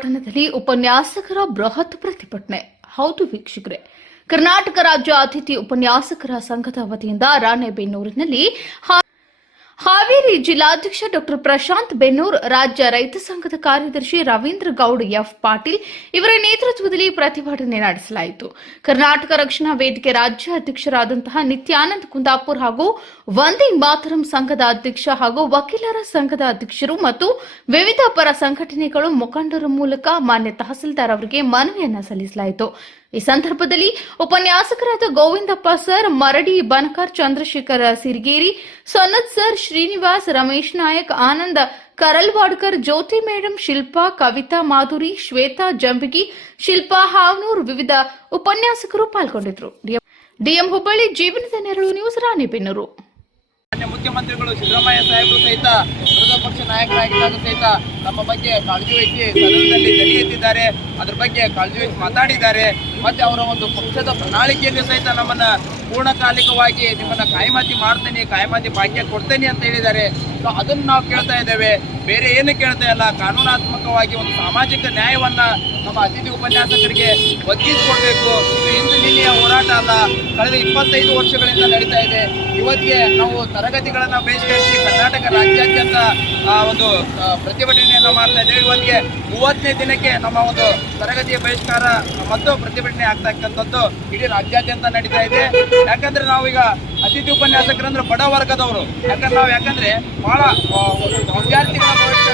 ಪಟ್ಟಣದಲ್ಲಿ ಉಪನ್ಯಾಸಕರ ಬೃಹತ್ ಪ್ರತಿಭಟನೆ. ಹೌದು ವೀಕ್ಷಕರೇ, ಕರ್ನಾಟಕ ರಾಜ್ಯ ಅತಿಥಿ ಉಪನ್ಯಾಸಕರ ಸಂಘದ ವತಿಯಿಂದ ರಾಣೆಬೆನ್ನೂರಿನಲ್ಲಿ ಹಾವೇರಿ ಜಿಲ್ಲಾಧ್ಯಕ್ಷ ಡಾ ಪ್ರಶಾಂತ್ ಬೆನ್ನೂರ್, ರಾಜ್ಯ ರೈತ ಸಂಘದ ಕಾರ್ಯದರ್ಶಿ ರವೀಂದ್ರ ಗೌಡ್ ಎಫ್ ಪಾಟೀಲ್ ಇವರ ನೇತೃತ್ವದಲ್ಲಿ ಪ್ರತಿಭಟನೆ ನಡೆಸಲಾಯಿತು. ಕರ್ನಾಟಕ ರಕ್ಷಣಾ ವೇದಿಕೆ ರಾಜ್ಯ ಅಧ್ಯಕ್ಷರಾದಂತಹ ನಿತ್ಯಾನಂದ್ ಕುಂದಾಪುರ್ ಹಾಗೂ ವಂದೇ ಮಾತರಂ ಸಂಘದ ಅಧ್ಯಕ್ಷ ಹಾಗೂ ವಕೀಲರ ಸಂಘದ ಅಧ್ಯಕ್ಷರು ಮತ್ತು ವಿವಿಧ ಪರ ಸಂಘಟನೆಗಳು ಮುಖಂಡರ ಮೂಲಕ ಮಾನ್ಯ ತಹಸೀಲ್ದಾರ್ ಅವರಿಗೆ ಮನವಿಯನ್ನ ಸಲ್ಲಿಸಲಾಯಿತು. ಈ ಸಂದರ್ಭದಲ್ಲಿ ಉಪನ್ಯಾಸಕರಾದ ಗೋವಿಂದಪ್ಪ ಸರ್, ಮರಡಿ ಬನಕರ್, ಚಂದ್ರಶೇಖರ್ ಸಿರಿಗೇರಿ, ಸನತ್ ಸರ್, ಶ್ರೀನಿವಾಸ್, ರಮೇಶ್ ನಾಯಕ್, ಆನಂದ್ ಕರಲ್ವಾಡ್ಕರ್, ಜ್ಯೋತಿ ಮೇಡಂ, ಶಿಲ್ಪಾ, ಕವಿತಾ ಮಾಧುರಿ, ಶ್ವೇತಾ ಜಂಬಿಗಿ, ಶಿಲ್ಪಾ ಹಾವನೂರ್ ವಿವಿಧ ಉಪನ್ಯಾಸಕರು ಪಾಲ್ಗೊಂಡಿದ್ದರು. ಡಿಎಂ ಹುಬ್ಬಳ್ಳಿ, ಜೀವನದ ನೆರಳು ನ್ಯೂಸ್, ರಾಣೆಬೆನ್ನೂರು. ಮುಖ್ಯಮಂತ್ರಿಗಳು ಸಿದ್ದರಾಮಯ್ಯ ಸಾಹೇಬರು ಸಹಿತ ವಿರೋಧ ಪಕ್ಷ ನಾಯಕರಾಗಿದ್ದಾಗ ಸಹಿತ ನಮ್ಮ ಬಗ್ಗೆ ಕಾಳಜಿ ವಹಿಸಿ ಸದನದಲ್ಲಿ ಧ್ವನಿ ಎತ್ತಿದ್ದಾರೆ. ಅದ್ರ ಬಗ್ಗೆ ಕಾಳಜಿ ವಹಿಸಿ ಮಾತಾಡಿದ್ದಾರೆ. ಮತ್ತೆ ಅವರ ಒಂದು ಪಕ್ಷದ ಪ್ರಣಾಳಿಕೆಯಲ್ಲಿ ಸಹಿತ ನಮ್ಮನ್ನ ಪೂರ್ಣಕಾಲಿಕವಾಗಿ ನಿಮ್ಮನ್ನ ಕಾಯಮಾತಿ ಮಾಡ್ತೇನೆ, ಕಾಯಮಾತಿ ಭಾಗ್ಯ ಕೊಡ್ತೇನೆ ಅಂತ ಹೇಳಿದ್ದಾರೆ. ಸೊ ಅದನ್ನು ನಾವು ಕೇಳ್ತಾ ಇದ್ದೇವೆ, ಬೇರೆ ಏನು ಕೇಳ್ತಾ ಇಲ್ಲ. ಕಾನೂನಾತ್ಮಕವಾಗಿ ಒಂದು ಸಾಮಾಜಿಕ ನ್ಯಾಯವನ್ನ ನಮ್ಮ ಅತಿಥಿ ಉಪನ್ಯಾಸಕರಿಗೆ ಒದಗಿಸಿಕೊಡ್ಬೇಕು. ಇದು ಇಂದು ನಿನ್ನೆಯ ಹೋರಾಟ ಅಲ್ಲ, ಕಳೆದ 25 ವರ್ಷಗಳಿಂದ ನಡೀತಾ ಇದೆ. ಇವತ್ತಿಗೆ ನಾವು ತರಗತಿಗಳನ್ನ ಬಹಿಷ್ಕರಿಸಿ ಕರ್ನಾಟಕ ರಾಜ್ಯಾದ್ಯಂತ ಒಂದು ಪ್ರತಿಭಟನೆಯನ್ನು ಮಾಡ್ತಾ ಇದ್ದೇವೆ. ಇವತ್ತಿಗೆ 30ನೇ ದಿನಕ್ಕೆ ನಮ್ಮ ಒಂದು ತರಗತಿಯ ಬಹಿಷ್ಕಾರ ಮತ್ತು ಪ್ರತಿಭಟನೆ ಆಗ್ತಕ್ಕಂಥದ್ದು ಇಡೀ ರಾಜ್ಯಾದ್ಯಂತ ನಡೀತಾ ಇದೆ. ಯಾಕಂದ್ರೆ ನಾವೀಗ ಅತಿಥಿ ಉಪನ್ಯಾಸಕರಂದ್ರೆ ಬಡ ವರ್ಗದವರು. ಯಾಕಂದ್ರೆ ಬಹಳ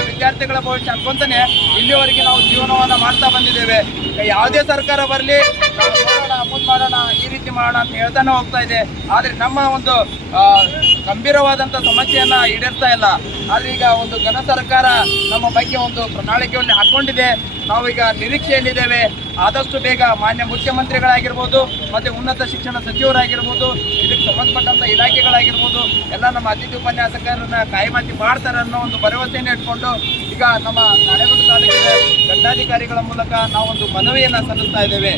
ವಿದ್ಯಾರ್ಥಿಗಳ ಭವಿಷ್ಯ ಅನ್ಕೊಂತಾನೆ ಇಲ್ಲಿವರೆಗೆ ನಾವು ಜೀವನವನ್ನ ಮಾಡ್ತಾ ಬಂದಿದ್ದೇವೆ. ಯಾವುದೇ ಸರ್ಕಾರ ಬರಲಿ, ಮುಂದೆ ಮಾಡೋಣ, ಈ ರೀತಿ ಮಾಡೋಣ ಅಂತ ಹೇಳ್ತಾನೆ ಹೋಗ್ತಾ ಇದೆ. ಆದ್ರೆ ನಮ್ಮ ಒಂದು ಗಂಭೀರವಾದಂತ ಸಮಸ್ಯೆಯನ್ನ ಈಡೇರ್ತಾ ಇಲ್ಲ. ಆದ್ರೆ ಈಗ ಒಂದು ಘನ ಸರ್ಕಾರ ನಮ್ಮ ಬಗ್ಗೆ ಒಂದು ಪ್ರಣಾಳಿಕೆಯಲ್ಲಿ ಹಾಕೊಂಡಿದೆ. ನಾವೀಗ ನಿರೀಕ್ಷೆಯಲ್ಲಿದ್ದೇವೆ. ಆದಷ್ಟು ಬೇಗ ಮಾನ್ಯ ಮುಖ್ಯಮಂತ್ರಿಗಳಾಗಿರ್ಬೋದು, ಮತ್ತೆ ಉನ್ನತ ಶಿಕ್ಷಣ ಸಚಿವರಾಗಿರ್ಬೋದು, ಇದಕ್ಕೆ ಸಂಬಂಧಪಟ್ಟಂತ ಇಲಾಖೆಗಳಾಗಿರ್ಬೋದು, ಎಲ್ಲ ನಮ್ಮ ಅತಿಥಿ ಉಪನ್ಯಾಸಕರನ್ನ ಕಾಯಮಾತಿ ಮಾಡ್ತಾರೆ ಅನ್ನೋ ಒಂದು ಭರವಸೆಯನ್ನು ಇಟ್ಕೊಂಡು ಈಗ ನಮ್ಮ ರಾಣೆಬೆನ್ನೂರು ತಾಲೂಕಿನ ದಂಡಾಧಿಕಾರಿಗಳ ಮೂಲಕ ನಾವೊಂದು ಮನವಿಯನ್ನ ಸಲ್ಲಿಸ್ತಾ ಇದ್ದೇವೆ.